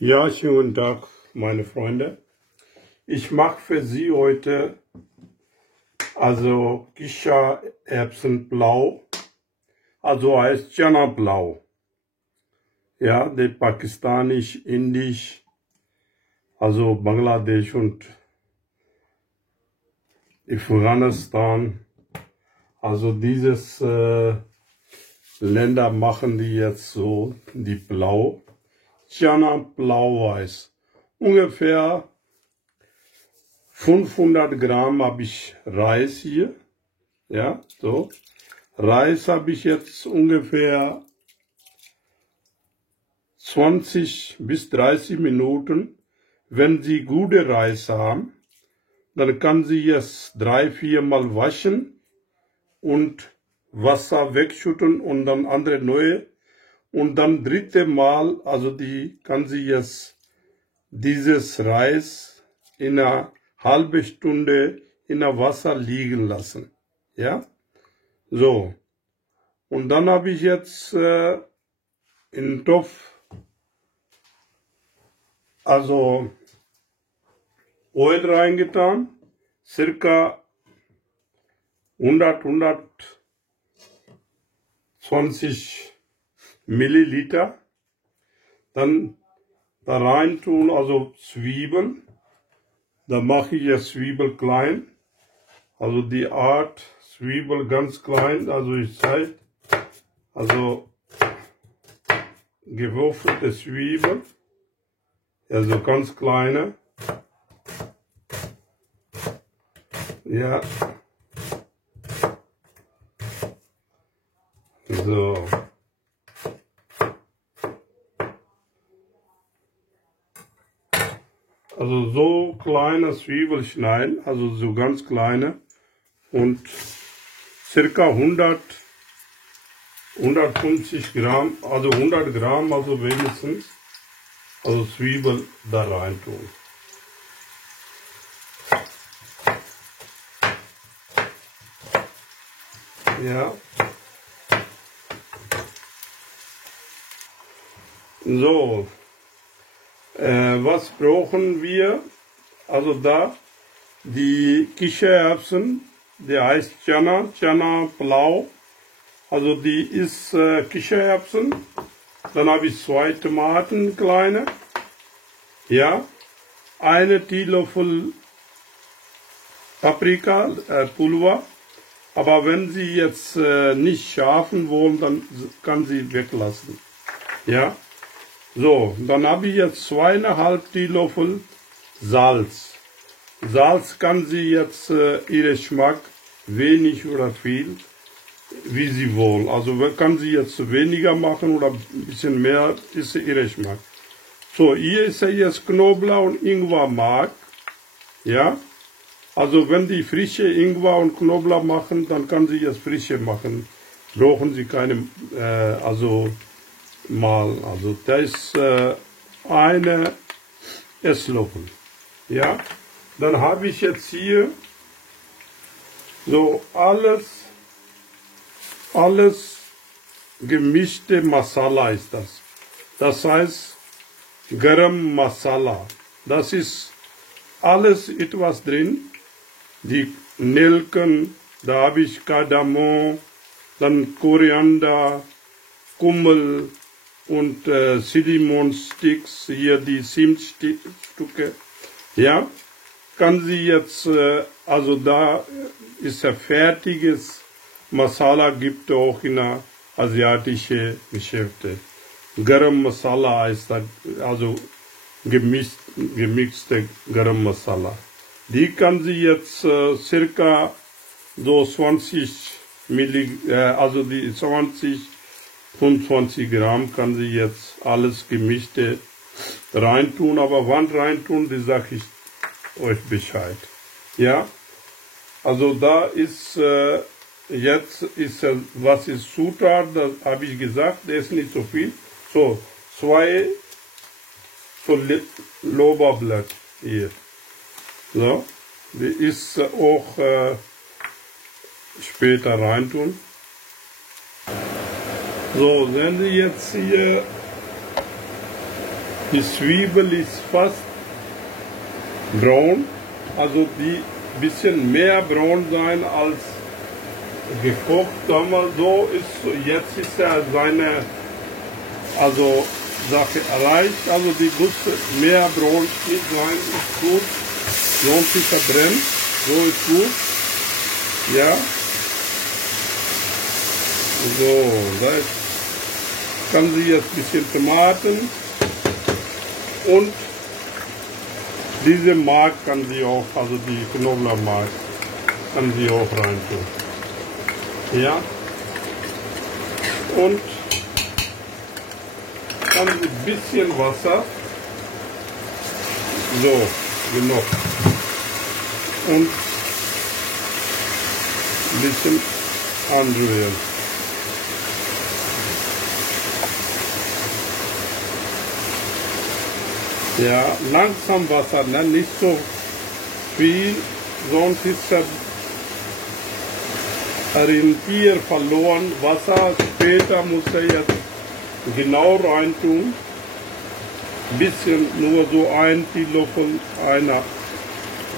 Ja, schönen Tag, meine Freunde. Ich mache für Sie heute Kichererbsenblau, also heißt Chana Blau. Ja, der pakistanisch, indisch, also Bangladesch und Afghanistan. Also dieses Länder machen die jetzt so die Blau. Chana Blau-Weiß. Ungefähr 500 Gramm habe ich Reis hier. Ja, so. Reis habe ich jetzt ungefähr 20 bis 30 Minuten. Wenn Sie gute Reis haben, dann kann Sie es 3-4 Mal waschen und Wasser wegschütten und dann andere neue. Und dann dritte Mal, also die kann sie jetzt dieses Reis in einer halben Stunde in der Wasser liegen lassen. Ja, so. Und dann habe ich jetzt in den Topf, also Öl reingetan, circa 120 Milliliter. Dann da rein tun, also Zwiebeln. Da mache ich jetzt Zwiebel klein. Also die Art Zwiebel ganz klein. Also ich zeige, also gewürfelte Zwiebel. Also ganz kleine. Ja. So. Also so kleine Zwiebel schneiden, also so ganz kleine und circa 150 Gramm, also 100 Gramm, also wenigstens, also Zwiebel da rein tun. Ja. So. Was brauchen wir? Also da die Kichererbsen, die heißt Chana Blau. Also die ist Kichererbsen. Dann habe ich 2 Tomaten, kleine. Ja, 1 Teelöffel Paprika, Pulver. Aber wenn Sie jetzt nicht scharfen wollen, dann kann Sie weglassen. Ja. So, dann habe ich jetzt 2,5 Teelöffel Salz. Salz kann Sie jetzt Ihren Geschmack wenig oder viel, wie Sie wollen. Also kann Sie jetzt weniger machen oder ein bisschen mehr, ist Ihr Geschmack. So, hier ist jetzt Knoblauch und Ingwermark. Ja, also wenn die frische Ingwer und Knoblauch machen, dann kann Sie jetzt frische machen. Brauchen Sie keine, also da ist eine Esslöffel. Ja, dann habe ich jetzt hier so alles gemischte Masala ist das. Das heißt Garam Masala. Das ist alles etwas drin. Die Nelken, da habe ich Kardamom, dann Koriander, Kummel und Cinnamon-Sticks, hier die Zimtstücke. Ja, kann Sie jetzt, also da ist ein fertiges Masala, gibt auch in asiatische Geschäfte. Garam Masala heißt das, also gemixte Garam Masala. Die kann Sie jetzt circa so 20 also die 25 Gramm kann Sie jetzt alles Gemischte reintun, aber wann reintun, das sage ich euch Bescheid. Ja, also da ist jetzt ist was ist Zutat, das habe ich gesagt, das ist nicht so viel. So 2 so Lorbeerblatt hier. So, die ist auch später reintun. So, wenn Sie jetzt hier Die Zwiebel ist fast braun, also die bisschen mehr braun sein als gekocht, sagen wir so. Jetzt ist er seine Sache erreicht, also die muss mehr braun nicht sein, ist gut, lohnt sich verbrennt, so ist gut, ja. So, da kann sie jetzt ein bisschen Tomaten und diese Mark kann sie auch, also die Knoblauchmark, kann sie auch rein tun. Ja. Und dann ein bisschen Wasser. So, genug. Und ein bisschen anrühren. Ja, langsam Wasser, ne? Nicht so viel, sonst ist der Orientier verloren. Wasser, später muss er jetzt genau rein tun. Bisschen, nur so ein Teelöffel, einer,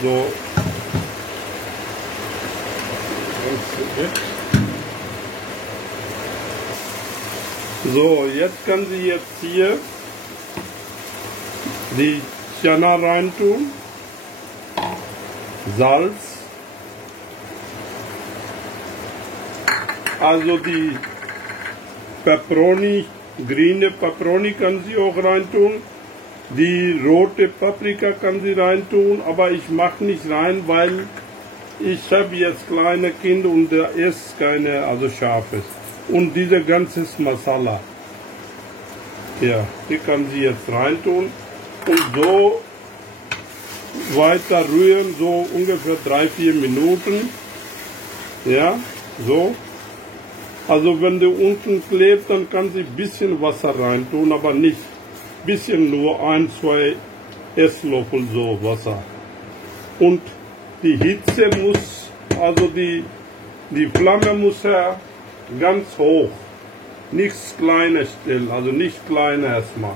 so. So, jetzt kann sie jetzt hier die Chana rein tun, Salz, also die Peperoni, grüne Peperoni kann sie auch rein tun, die rote Paprika kann sie rein tun, aber ich mache nicht rein, weil ich habe jetzt kleine Kinder und der isst keine, also scharfes. Und diese ganze Masala, ja, die kann sie jetzt rein tun. Und so weiter rühren, so ungefähr 3-4 Minuten. Ja, so. Also wenn der unten klebt, dann kann sie ein bisschen Wasser rein tun, aber nicht bisschen, nur 1-2 Esslöffel so Wasser. Und die Hitze muss, also die Flamme muss ja ganz hoch, nichts Kleines stellen, also nicht klein erstmal.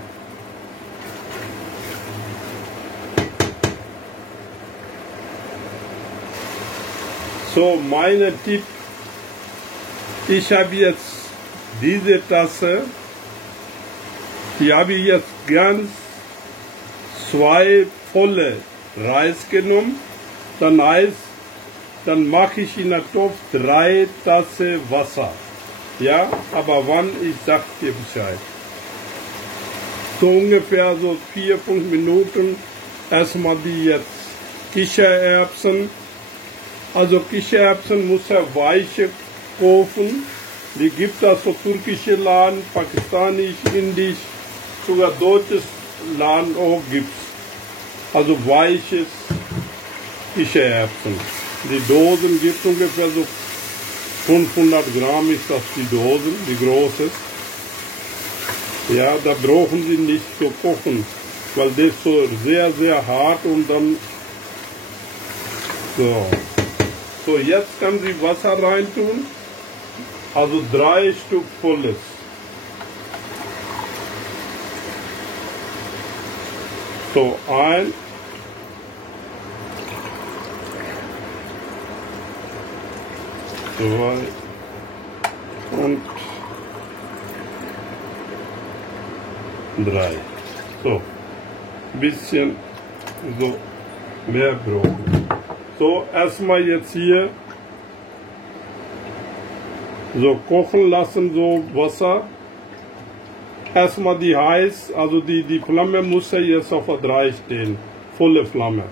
So, mein Tipp, ich habe jetzt diese Tasse, die habe ich jetzt ganz 2 volle Reis genommen, dann mache ich in der Topf 3 Tassen Wasser. Ja, aber wann, ich sag dir Bescheid. So ungefähr so 4-5 Minuten, erstmal die jetzt Kichererbsen. Also Kichererbsen muss er weiche kaufen. Die gibt es so türkische Laden, pakistanisch, indisch, sogar deutsches Laden auch gibt es. Also weiches Kichererbsen. Die Dosen gibt es ungefähr so 500 Gramm ist das die Dosen, die große. Ja, da brauchen Sie nicht so kochen, weil das ist so sehr, sehr hart und dann so. So, jetzt kann sie Wasser rein tun, also 3 Stück volles. So, 1, 2 und 3. So, ein bisschen so mehr brauchen. So, erstmal jetzt hier so kochen lassen, so Wasser. Erstmal die heiß, also die Flamme muss ja jetzt auf der 3 stehen, volle Flamme.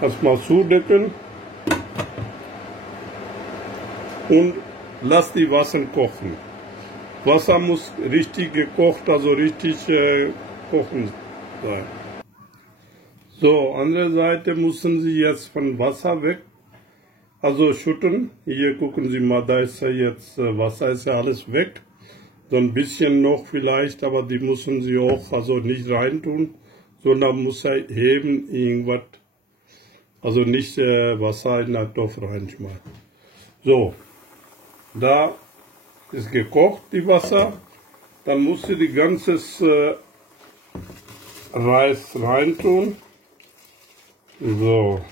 Erstmal zudecken und lass die Wasser kochen. Wasser muss richtig gekocht, also richtig kochen sein. So, andere Seite müssen Sie jetzt von Wasser weg, also schütten. Hier gucken Sie mal, da ist ja jetzt Wasser, ist ja alles weg. So ein bisschen noch vielleicht, aber die müssen Sie auch also nicht reintun, sondern muss er heben irgendwas, also nicht Wasser in den Topf reinschmeißen. So, da ist gekocht die Wasser dann musst du die ganze Reis reintun. So.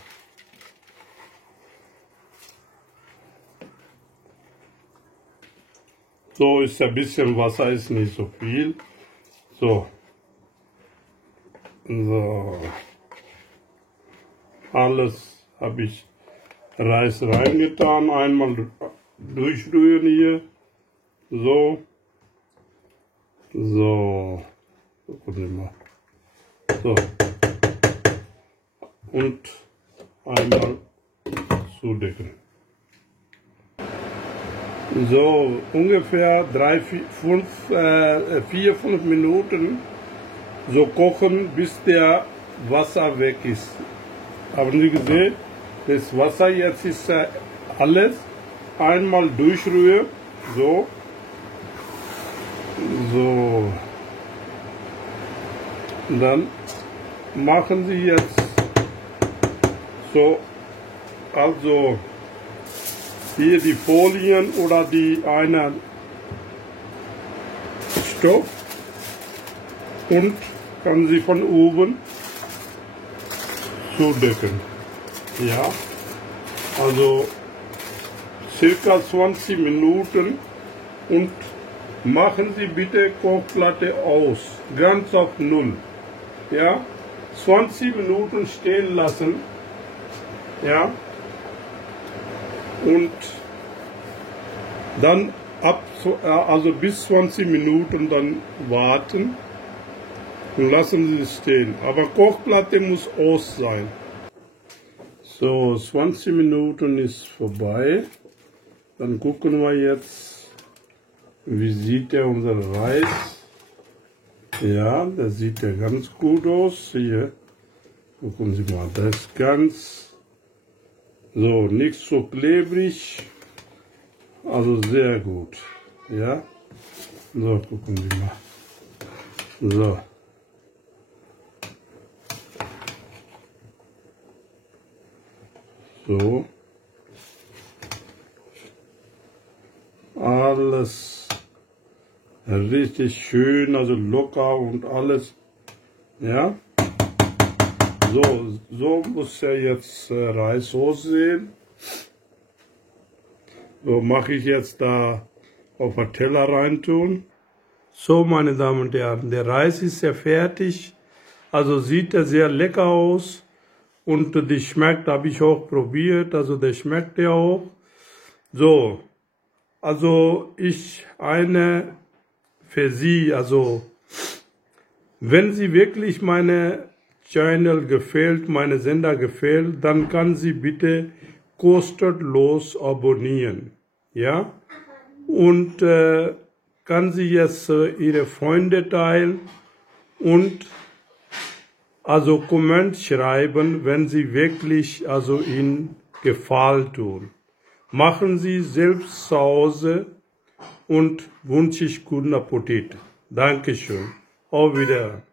So ist ein bisschen Wasser, ist nicht so viel. So. So. Alles habe ich Reis reingetan. Einmal durchrühren hier. So. So. So. Und einmal zudecken. So, ungefähr 4-5 Minuten so kochen, bis der Wasser weg ist. Haben Sie gesehen? Das Wasser jetzt ist alles einmal durchrühren. So. So. Und dann machen Sie jetzt so, also hier die Folien oder die einen Stoff und kann sie von oben zudecken. Ja, also circa 20 Minuten und machen Sie bitte Kochplatte aus, ganz auf Null. Ja, 20 Minuten stehen lassen. Ja. Und dann also bis 20 Minuten dann warten und lassen Sie es stehen. Aber Kochplatte muss aus sein. So, 20 Minuten ist vorbei. Dann gucken wir jetzt, wie sieht der unser Reis. Ja, der sieht ja ganz gut aus. Hier, gucken Sie mal, das ist ganz... So, nicht so klebrig, also sehr gut, ja. So, gucken Sie mal. So. So. Alles richtig schön, also locker und alles, ja. So muss ja jetzt Reis aussehen. So mache ich jetzt da auf den Teller reintun. So, meine Damen und Herren, der Reis ist ja fertig. Also sieht er sehr lecker aus. Und die schmeckt, habe ich auch probiert. Also der schmeckt ja auch. So, also eine für Sie, also wenn Sie wirklich meine Channel gefällt, meine Sender gefällt, dann kann sie bitte kostenlos abonnieren, ja, und kann sie jetzt ihre Freunde teilen und also Comment schreiben, wenn sie wirklich also Ihnen Gefallen tun. Machen Sie selbst zu Hause und wünsche ich guten Appetit. Dankeschön. Auf Wiedersehen.